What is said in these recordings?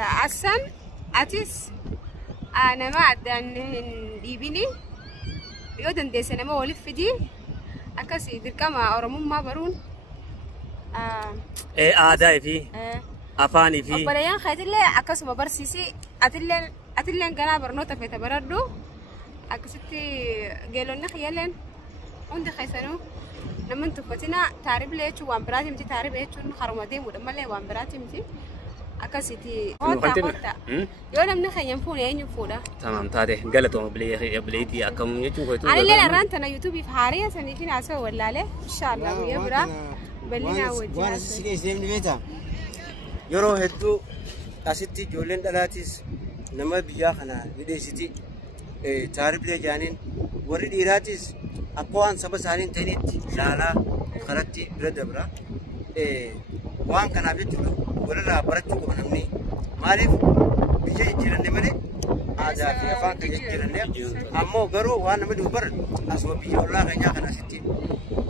أحسن أتيس أنا ما عدان ديبيني يودن دي سنة ما ولف دي أكاسي دركما أورمون ما برون آداي في أفاني في أبليان خاتلة أكاس ما برسيسي أتلين كنا برنوتا في تبردو أكستي قالوا نخيلن عند خيسانو لما تفتنا تعرف ليش وامبراتي متي تعرف ليش خرمادين ولما ليه وامبراتي متي أكاسيتي هوتا يوم نخيم فونا ينفونا تمام تادي قالت وما بليتي أكمل يجوا كويتو أنا اللي رانت أنا يوتيوب في حارية سنتين عسوا ولا له إن شاء الله ويبرا بلينا وجهنا يرو هدو أسيتي جولين دلاتيس نما بياخنا يديسيتي تعرف ليه جانين ورد إيراتيس أقوان سبسانين تنيت لالا خلتي بردبرا وان كان أبيتلو ولا برتشو كمنامني معرف بيجي يجيرني مني هذا في أفان كيجيرني أمو غرو وانا مدو بر أسمع بيجي الله غنيا كنا ستين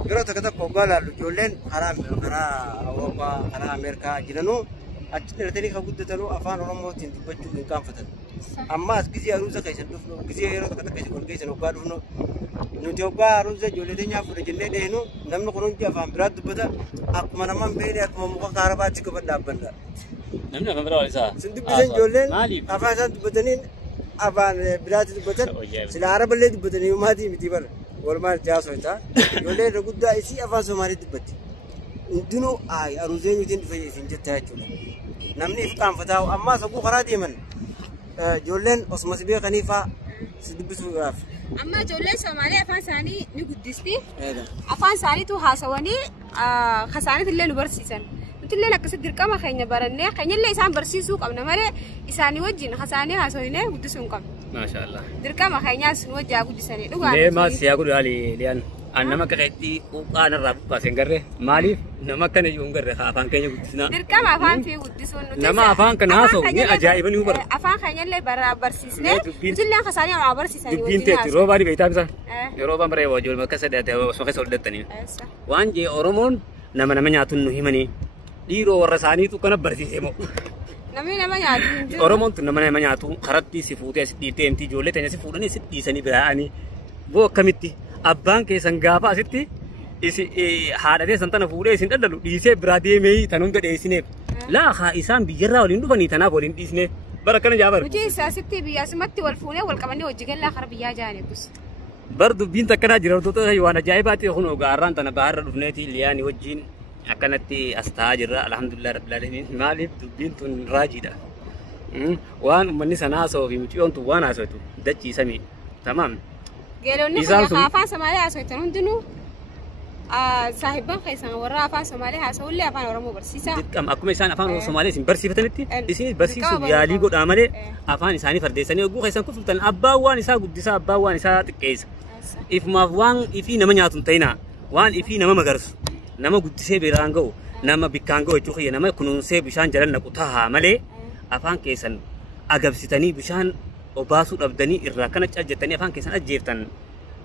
غرو تكذا كوغالا لجولين حرام خرا أوروبا خرا أمريكا جنانو أجل تاني خبود تلو أفان أورمو تندبجو من كام فتن أما أسكيزي أروزا كيسن دفنو كيزي أيرو تكذا كيسن كيسن وقارو فنو نجوبا أروزا جولين يا فرجنة دهنو نمن كرون جا فام براد دبدا أكمل نمان بيني أكمل مقا كهرباء تكبر دابندا نمنا فام برا ولسا سندبجن جولين أفان سان دبدنين أفان براد دبدن سلا عرب اللي دبدنين يوم هذه متبر والما جاسو إنتا جولين رقدا إسي أفان سوماري دبدي ندنو آي أروزين يدين في سنجتها جولين نمني فكان فتاو أما سبو خرادي من جولين أسمس بيه خنيفة سدبسو غاف أما جولين سومالي أفان ساني نقدستي أفان ساني تو هاسواني خسانة اللي نبرسيسن اللي لك صدر كما خينا برنة خينا اللي إنسان برسيسو كم نمرة إنساني وجين خسانة هاسوينه قدسون كم ما شاء الله در كما خينا سنوجا قدساني ليه ما سيأقول علي ليان أنا ما كحدي وأنا راب كاسين كره مالي نما كان يوم كره خافان كان يقدسنا در كما أفان في قدسون نما أفان كان هاسو ني أجايب نيو بر أفان خينا اللي برسيسنه اللي خسانة مع برسيسني دبين تي روباري بيتا بس روبا مرة وجول ما كسر ده سوكي سولد تاني وان جي أورمون نما نياتون نهيمني ديرو ورساني تو كنا برسيسه مو نما نياتون أورمون تو نما نياتون خرطي سفوتي سديتي أنتي جولة تاني سفوتني سدي سني براني वो कमिटी अब्बां के संगापा सिटी इस हारे संतान फूले इस इंटर लू इसे ब्रादे में ही तनुं के इसने ला खा इसान बिजरा और इंडू बनी तना बोलिं इसने बरकने जाबर मुझे सिटी भी असमत्ती वल्फूले वल्कमने वज्जगल ला खर बिया जाने बस برضو بين تكنا جرودو تو هي وانا جايباتي خنو غاران تنا بحر دفنتي لياني وجين اكنتي استاجر الحمد لله رب العالمين مالي بين تن راجدا وان مني سناسو في متيون تو وانا سوتو دجي سمي تمام قالوا لنا خافان سمالي اسويتن دنو صاحبان خيسان ورا افان سمالي اسول لي افان ورمو برسيسا كم اكو ميسان افان سمالي سين برسيفتنتي اسين برسيسو يالي غود امره افان ساني فرديساني غو خيسان كفلتن ابا وان اسا غديسا ابا وان اسا تكيس if ma wang ifi nama nyatun taina wan ifi nama magarsu nama guddise birango nama bikango chukhiya nama kununse bishan jalan nakutaha male afan kesan agabsitani bishan obasu dabdani irra kana ajjetani afan kesan ajjeeftan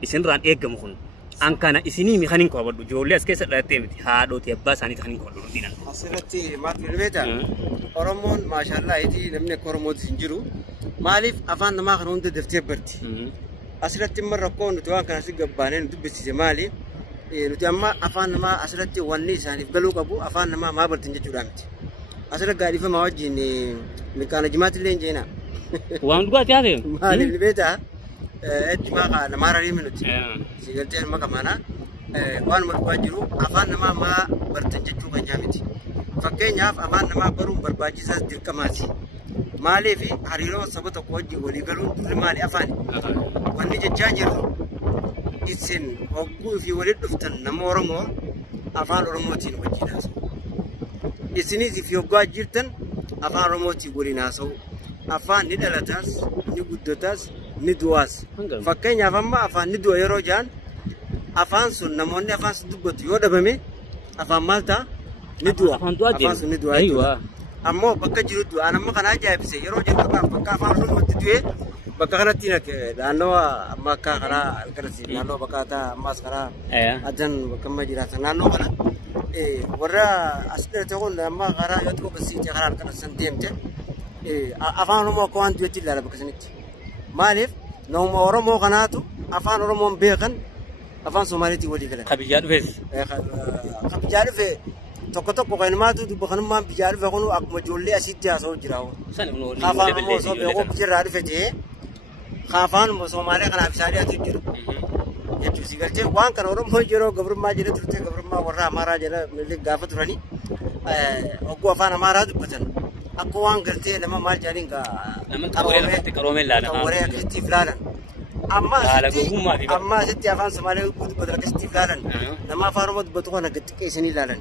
isin ran eeggamu kun an kana isini mi khanin ko wadu jolle aske sadate ha do ti abba sani khanin ko wadu dinan asirati ma filmeta oromon ma sha Allah iti namne koromod sinjiru malif afan nama khanun de defte berti asirati marra ko nutwan kana sigabbanen dubbisi jamali nuti amma afan nama asirati wanni sani galu qabu afan nama ma bartin jechuramti asira gadi fa ma wajini mi kana jimat lenjena wan duga tiade mali beta ejma kana marari minuti sigalten makamana wan ma wajiru afan nama ma bartin jechu kanyamiti fakkenyaaf afan nama barum barbajisas dirkamati mali fi hariro sabata ko waji wali galu mali afani wanni jajjajiru isin hoggu fi wali duftan namoromo afan oromotin wajinas isini fi hoggu ajirtan afan oromoti golinaso afan ni dalatas ni guddatas ni duwas fakkenya famma afan ni duwa yero jan afan sun namonni afan dubbot yodabame afan malta ni duwa afan sun ni duwa aywa ammo bakka jiru duwa anamma kana jaabise yero jetta bakka afan oromoti duwe bakka kanatina ke dano amma ka kara alkarasi nano bakka ta mas kara ajan bakka jirata nano kana warra asde to amma kara yotko basi kara alkarasi temte afaan oromoo akka waan du'etti ilaala bakka sanitti maaliif nama oromoo kanaatu afaan oromoon beekan afaan somaaliitiin walii galan kabiyyaa dhufees kabiyyaa dhufe tokko tokko kan maatu dubba kanummaan biyyaa dhufe kunu akkuma ijoollee asitti haasa'u jira afaan oromoo osoo beekuu biyyaarraa dhufe ta'ee afaan somaalee kanaaf isaanii atu jiru jechuun si galchee waan kana oromoo yeroo gabrummaa jedhe turte gabrummaa warra amaaraa jedha gaafa turanii ogguu afaan amaaraa dubbatan akka waan gartee nama maal jedhaniin qaroomee akkasitti filaalan amma asitti afaan somaalee dubbatan akkasitti filaalan nama afaan oromoo dubbatu kana gadi xiqqeessanii ilaalan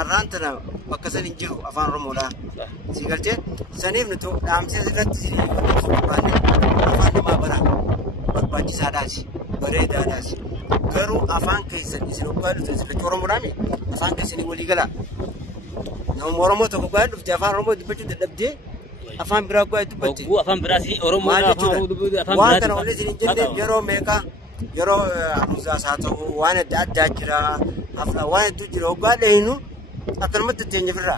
arraan tana bakka san hin jiru afaan oromoodha si galchee saniif nuti dhaamsee irratti barbaanne afaan namaa baraa barbaachisaadhaasi bareedaadhaasi garuu afaan keessan isin oggaa dhufte isin oromoodhaami afaan keessanii walii galaa nama oromoo tokko oggaa dhufte afaan oromoo dubbachuu dadhabdee afaan biraa oggaa dubbatte afaan biraas oromoo waan kana olli isin hin jenne yeroo meeqa yeroo amuusaas haa ta'u waan adda addaa jira waan hedduu jira oggaa dheeynu akkanumatti ittiin jirra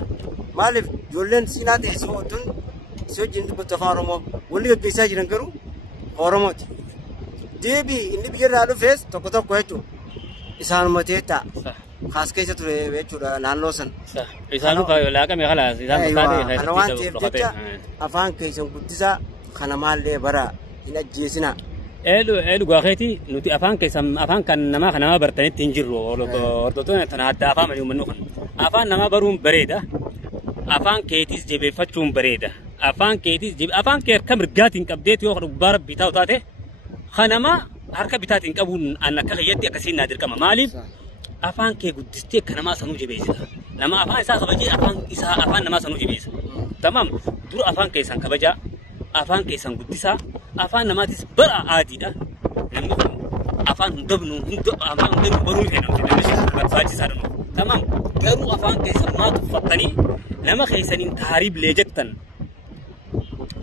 maaliif ijoolleen siinaa ta'e si ooltuun si wajjin dubbattu afaan oromoo walli gaggeessaa jiran garuu oromooti deebii inni biyyarraa dhufees tokko tokko jechuudha isaanuma teetta kaas keessa ture jechuudha naannoo san isaanu laaqame khalaas isaan mutaate kana waan ta'eef jecha afaan keessan guddisaa kana maallee bara hin ajjeesinaa eelu gaakeeti nuti afaan keessan afaan kan nama bartanitti hin jirru hordoftoonni tana adda afaan malee uummannu kan afaan nama baruun bareeda afaan keetis jabeeffachuun bareeda afaan keetis afaan kee harka mirgaatiin qabdeetu yoo gubbaa rabbii taa'u taate kanama harka bitaatiin qabuun an akka kiyyatti akkasiin naa dirqama maaliif afaan kee guddistee akka namaa sanuu jabeessita nama afaan isaa kabajee afaan namaa sanuu jabeessa tamam dura afaan keessan kabajaa afaan keessan guddisaa afaan namaatis bara aadiidha namni kun afaan hundabnu baruu fedha namni barbaachisaadha tamam garuu afaan keessan maa tuffattanii nama keessaniin taariiblee jettan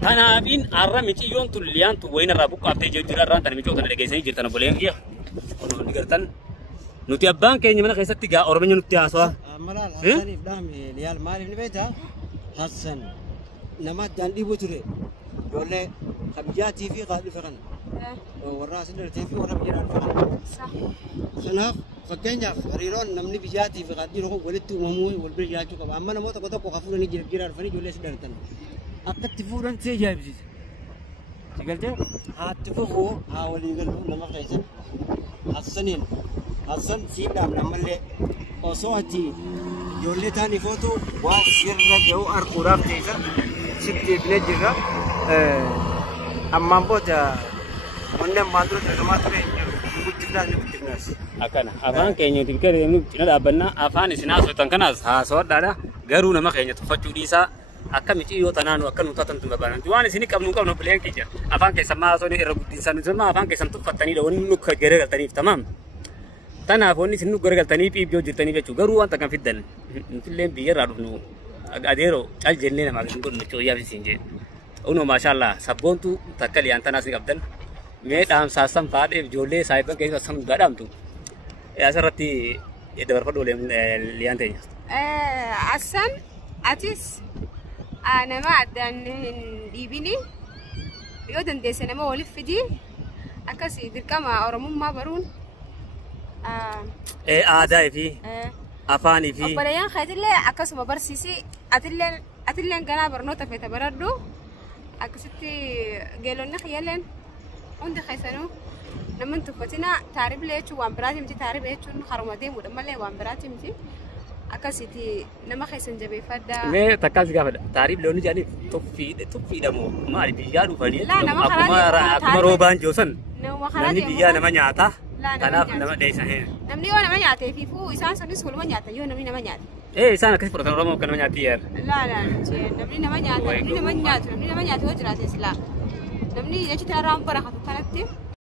kanaafin arra miciyyoon tulliyaan tuwwayna irraa buqqaaftee jira irraan tana micoota dhageessanii jirtan obboleen kiyya kunuun gartan nuti abbaan keenya mana keessatti gaa oromiyaa nutti haasawaa malaal hasaniif dhaame liyaal maaliif ni beektaa hasan nama addaan dhiibuu ture ijoollee kabijaatii fi qaadhifa kana warra asin dhaltee fi warra biyya dhaalfa kana kanaaf fakkeenyaaf hariiroon namni biyyaatii fi qaadhifa kun walitti uumamuu wal bira jiraachuu qaba amma namoota tokko tokko hafuuranii jira dhaalfanii ijoollee si dhaltan akkatti fuudhan see ajaa'ibsiisa si galtee haatti fufuu haa walii galuu nama keessan hassaniin hassan siidhaaf namallee osoo ati ijoollee taanii footu waan sirra ga'u arguudhaaf teessa sitti eegnee jirra ammaan booda wanni ammaan dura dirqamaa ture guddifnaas ni guddifnaas. Akkana afaan keenya xiqqaa deemnu cina dhaabbannaa afaan isin haasoftan kanaas haasawadhaadha garuu nama keenya tuffachuu dhiisaa akka miciyoo tanaanu akka nu taatan tun babaanan waan isin qabnu bileen kiyya afaan keessan maa haasofne irra guddinsan sun afaan keessan tuffattaniidha wanni nu garagaltaniif tamam tanaaf wanni isin nu garagaltanii dhiibjoo jirtanii jechuu garuu wanta kan fiddan nutilleen biyyarraa dhufnu adeero cal jennee namaa kan godhu micoo yaafisiin jee uno maashaallah sabboontu takka liyaan tanaas ni qabdan mee dhaamsaasan faadheef ijoollee saayiban keessa san gadhaamtu asirratti dabarfadhu liyaan teenya. Asan atis nama addaan hin dhiibini yoo dandeesse nama waliif fidii akkasii dirqama oromummaa baruun aadaa fi afaanii fi obboleeyyan keetillee akkasuma barsiisi atilleen ganaa barnoota feeta baradhu akkasitti geelonni kiyyalleen hundi keessanuu namni tuffatina taaribilee jechuun waan biraati miti taariba jechuun haruma deemuudha malee waan biraati miti akkasitti nama keessan jabeeffadhaa. Mee takkaas gaafadha taariif looni jaaniif tuffiidhamoo maali biyyaa dhufanii akkuma roobaan joosan namni biyyaa nama nyaataa kanaaf nama dheessan. Namni yoo nama nyaatee fi isaan sunis waluma nyaata yoo namni nama nyaate. Isaan akkasii fudhatan oromoo akka nama nyaatti yaar. Namni nama nyaata yoo jiraate silaa namni jechuudha irraan barakatu kanatti.